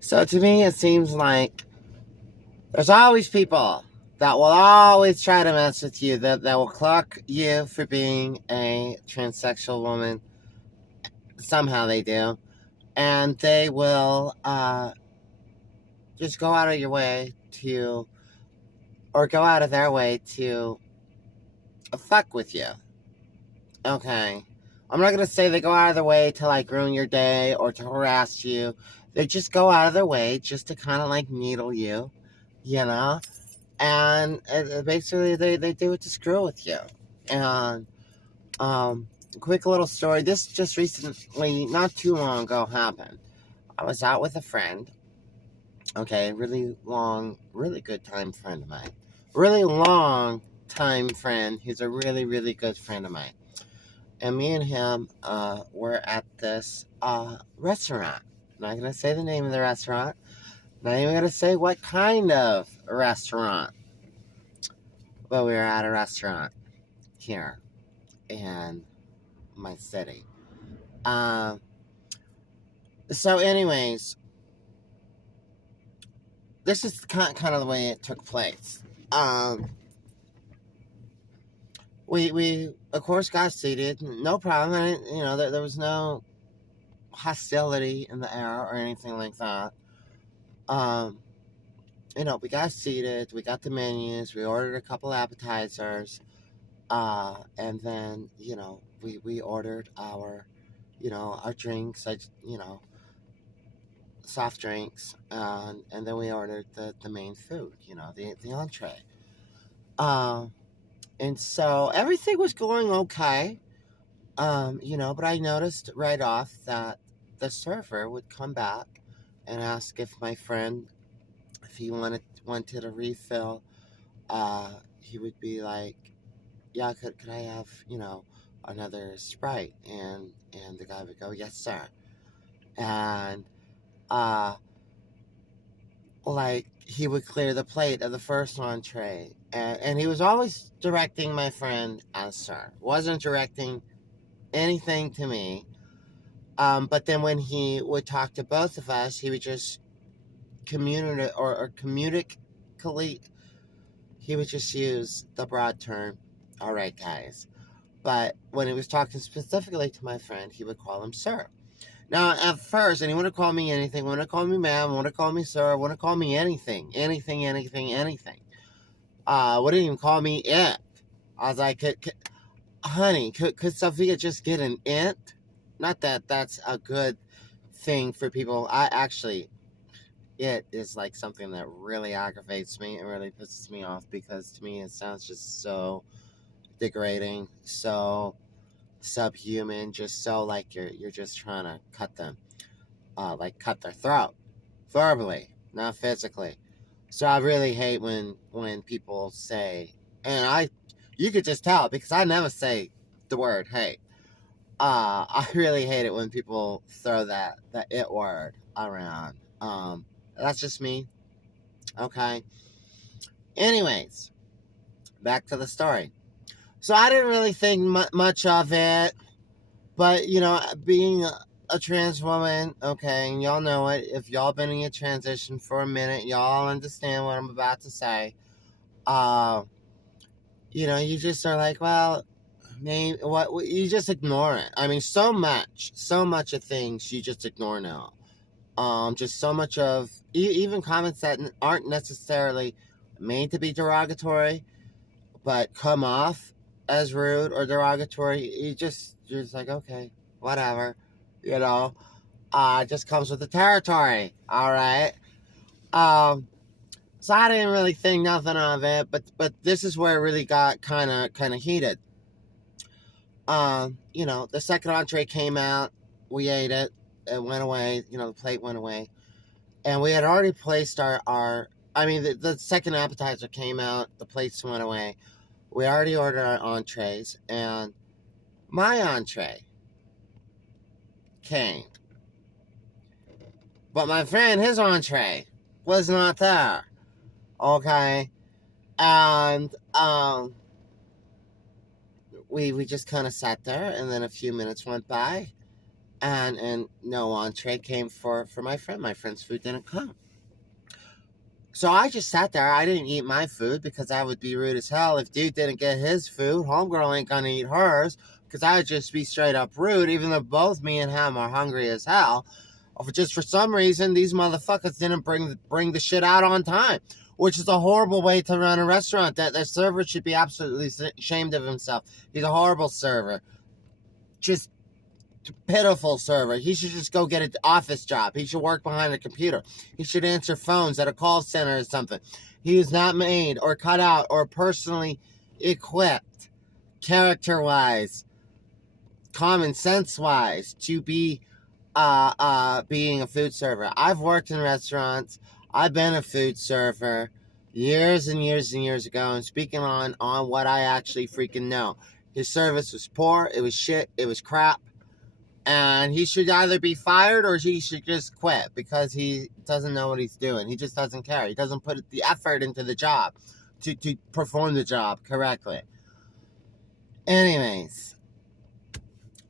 So to me, it seems like there's always people that will always try to mess with you, that will clock you for being a transsexual woman. Somehow they do. And they will just go out of your way to, or go out of their way to fuck with you. Okay. I'm not going to say they go out of their way to like ruin your day or to harass you. They just go out of their way just to kind of like needle you, you know? And basically they do it to screw with you. And quick little story. This just recently, not too long ago, happened. I was out with a friend. Okay, really long, really good time friend of mine. Really long time friend. He's a really, really good friend of mine. And me and him were at this restaurant. Not going to say the name of the restaurant. Not even going to say what kind of restaurant. But we were at a restaurant here in my city. Um, so, anyways, this is kind of the way it took place. We of course got seated, no problem. And, there was no hostility in the air or anything like that. Um, we got seated, we got the menus, we ordered a couple appetizers, and then we ordered our drinks, soft drinks, and then we ordered the main food, the entree. Um, and so everything was going okay. But I noticed right off that the server would come back and ask if my friend, if he wanted a refill. He would be like, "Yeah, could I have another Sprite?" And the guy would go, "Yes, sir." And uh, like he would clear the plate of the first entree, and he was always directing my friend as sir. Wasn't directing anything to me. But then when he would talk to both of us, he would just communicate or communicate. He would just use the broad term, "All right, guys." But when he was talking specifically to my friend, he would call him sir. Now, at first, and he wouldn't call me anything, wouldn't call me ma'am, wouldn't call me sir, wouldn't call me anything, anything, anything, anything. Wouldn't even call me it. I was like, honey, could Sophia just get an it? Not that that's a good thing for people. It is like something that really aggravates me. It really pisses me off because to me it sounds just so degrading, so subhuman, just so like you're just trying to cut them, like cut their throat, verbally, not physically. So I really hate when people say, and you could just tell because I never say the word hate. I really hate it when people throw that it word around. That's just me. Okay. Anyways, back to the story. So I didn't really think much of it, but being a trans woman, okay, and y'all know it. If y'all been in a transition for a minute, y'all understand what I'm about to say. Uh, you just are like, well, maybe what you just ignore it. I mean, so much of things you just ignore now. Just so much of even comments that aren't necessarily made to be derogatory, but come off as rude or derogatory. You're just like, okay, whatever, you know. It just comes with the territory. All right. Um, so I didn't really think nothing of it, but this is where it really got kind of heated. The second entree came out, we ate it, it went away. The plate went away, and we had already placed our I mean, the second appetizer came out, the plates went away. We already ordered our entrees, and my entree came. But my friend, his entree was not there. Okay. And we just kind of sat there, and then a few minutes went by, and no entree came for my friend. My friend's food didn't come. So I just sat there. I didn't eat my food because I would be rude as hell. If dude didn't get his food, homegirl ain't gonna eat hers because I would just be straight up rude, even though both me and him are hungry as hell. Just for some reason, these motherfuckers didn't bring the shit out on time, which is a horrible way to run a restaurant. That the server should be absolutely ashamed of himself. He's a horrible server. Just pitiful server. He should just go get an office job. He should work behind a computer. He should answer phones at a call center or something. He is not made or cut out or personally equipped, character-wise, common sense-wise, to be being a food server. I've worked in restaurants. I've been a food server years and years and years ago, and speaking on what I actually freaking know. His service was poor. It was shit. It was crap. And he should either be fired or he should just quit because he doesn't know what he's doing. He just doesn't care. He doesn't put the effort into the job to perform the job correctly. Anyways,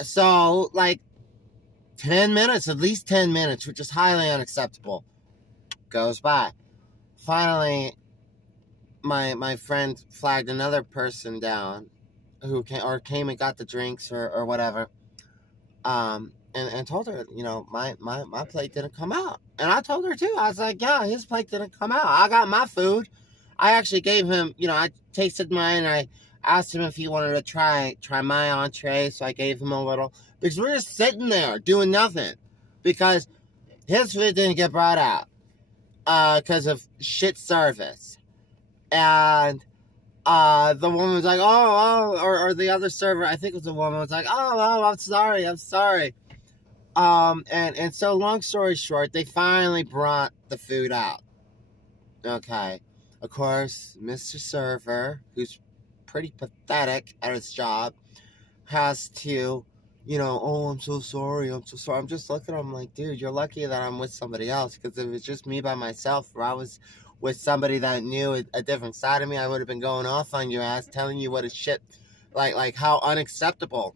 so like 10 minutes, at least 10 minutes, which is highly unacceptable, goes by. Finally, my friend flagged another person down who came and got the drinks or whatever. And told her, my plate didn't come out. And I told her too. I was like, yeah, his plate didn't come out. I got my food. I actually gave him, I tasted mine. I asked him if he wanted to try my entree. So I gave him a little. Because we're just sitting there doing nothing. Because his food didn't get brought out. Because of shit service. And the woman was like, or the other server, I think it was the woman, was like, oh, I'm sorry. And so long story short, they finally brought the food out. Okay. Of course, Mr. Server, who's pretty pathetic at his job, has to, I'm so sorry. I'm just looking at him like, dude, you're lucky that I'm with somebody else, because if it was just me by myself, or I was with somebody that knew a different side of me, I would have been going off on your ass, telling you what a shit, like how unacceptable.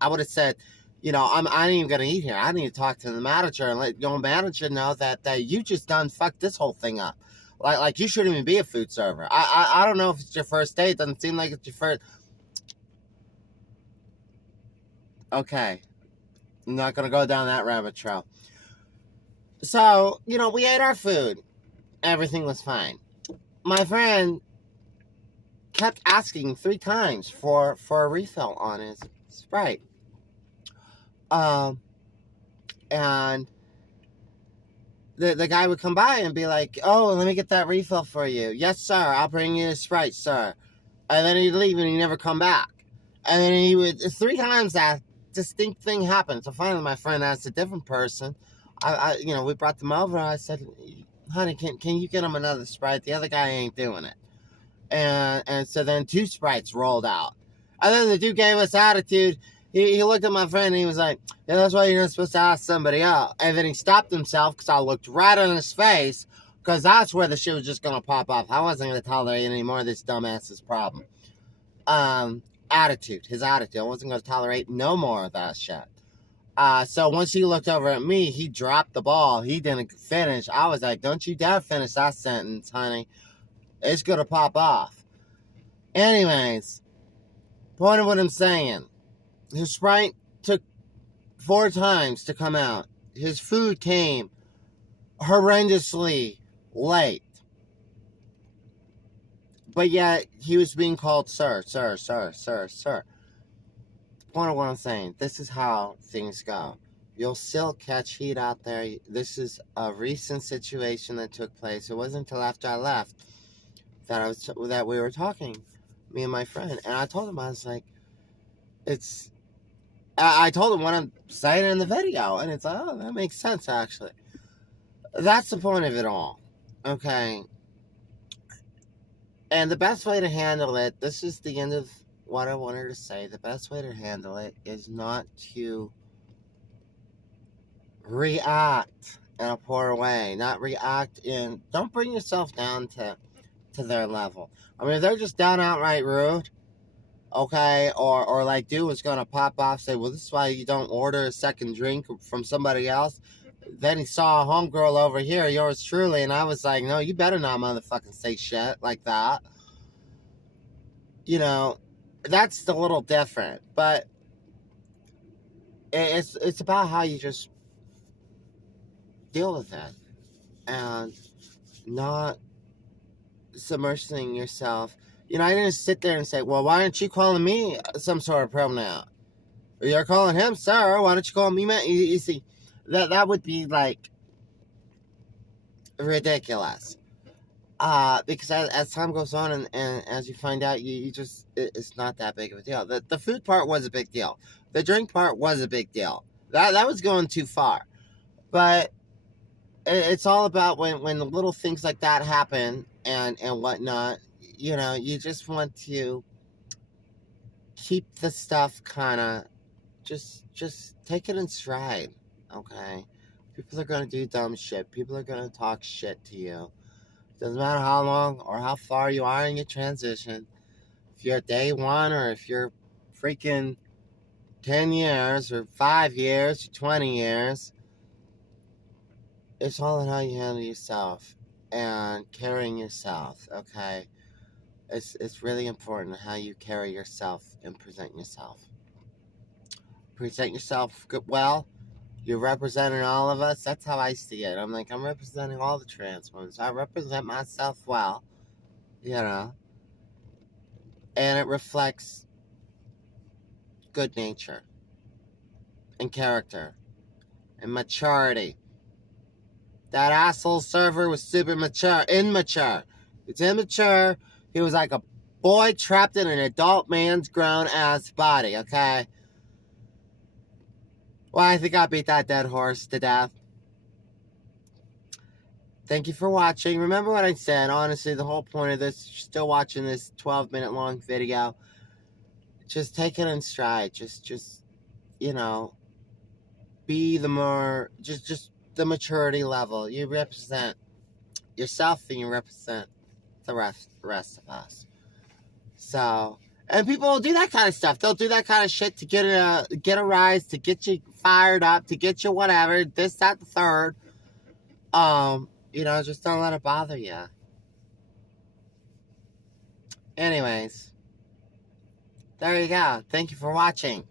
I would have said, I ain't even gonna eat here. I need to talk to the manager and let your manager know that you just done fucked this whole thing up. Like you shouldn't even be a food server. I don't know if it's your first date. It doesn't seem like it's your first. Okay, I'm not gonna go down that rabbit trail. So we ate our food. Everything was fine. My friend kept asking 3 times for a refill on his Sprite. And the guy would come by and be like, oh, let me get that refill for you. Yes, sir. I'll bring you a Sprite, sir. And then he'd leave and he'd never come back. And then he would, 3 times that distinct thing happened. So finally my friend asked a different person. We brought them over. I said, honey, can you get him another Sprite? The other guy ain't doing it. And so then 2 Sprites rolled out. And then the dude gave us attitude. He looked at my friend and he was like, yeah, that's why you're not supposed to ask somebody else. And then he stopped himself because I looked right on his face, because that's where the shit was just going to pop off. I wasn't going to tolerate any more of this dumbass's problem. His attitude. I wasn't going to tolerate no more of that shit. So once he looked over at me, he dropped the ball. He didn't finish. I was like, don't you dare finish that sentence, honey. It's going to pop off. Anyways, point of what I'm saying. His Sprite took 4 times to come out. His food came horrendously late. But yet, he was being called sir. The point of what I'm saying, this is how things go. You'll still catch heat out there. This is a recent situation that took place. It wasn't until after I left that we were talking, me and my friend. And I told him, I was like, I told him what I'm saying in the video, and it's like, oh, that makes sense, actually. That's the point of it all, okay? And the best way to handle it, this is the end of what I wanted to say, the best way to handle it is not to react in a poor way, don't bring yourself down to their level. I mean, if they're just down outright rude, Okay, or like dude was gonna pop off, say, well, this is why you don't order a second drink from somebody else. Then he saw a homegirl over here, yours truly, and I was like, no, you better not motherfucking say shit like that. You know, that's a little different, but it's about how you just deal with it and not submersing yourself. I didn't sit there and say, well, why aren't you calling me some sort of pronoun? Or you're calling him sir, why don't you call me man? You see, that would be like ridiculous. Because as time goes on and as you find out, you just, it's not that big of a deal. The food part was a big deal. The drink part was a big deal. That was going too far. But it's all about when the little things like that happen and whatnot. You just want to keep the stuff kind of just take it in stride. Okay, people are gonna do dumb shit. People are gonna talk shit to you. Doesn't matter how long or how far you are in your transition. If you're at day one or if you're freaking 10 years or 5 years or 20 years, it's all in how you handle yourself and carrying yourself, okay? It's really important how you carry yourself and present yourself. Present yourself well. You're representing all of us. That's how I see it. I'm like, I'm representing all the trans women. So I represent myself well, you know, and it reflects good nature and character and maturity. That asshole server was super immature. It's immature. He was like a boy trapped in an adult man's grown ass body, okay? Well, I think I beat that dead horse to death. Thank you for watching. Remember what I said. Honestly, the whole point of this, you're still watching this 12-minute long video, just take it in stride. Just be the more, just the maturity level. You represent yourself and you represent the rest of us. So, and people will do that kind of stuff. They'll do that kind of shit to get a rise, to get you fired up, to get you whatever, this, that, the third. Just don't let it bother you. Anyways, there you go. Thank you for watching.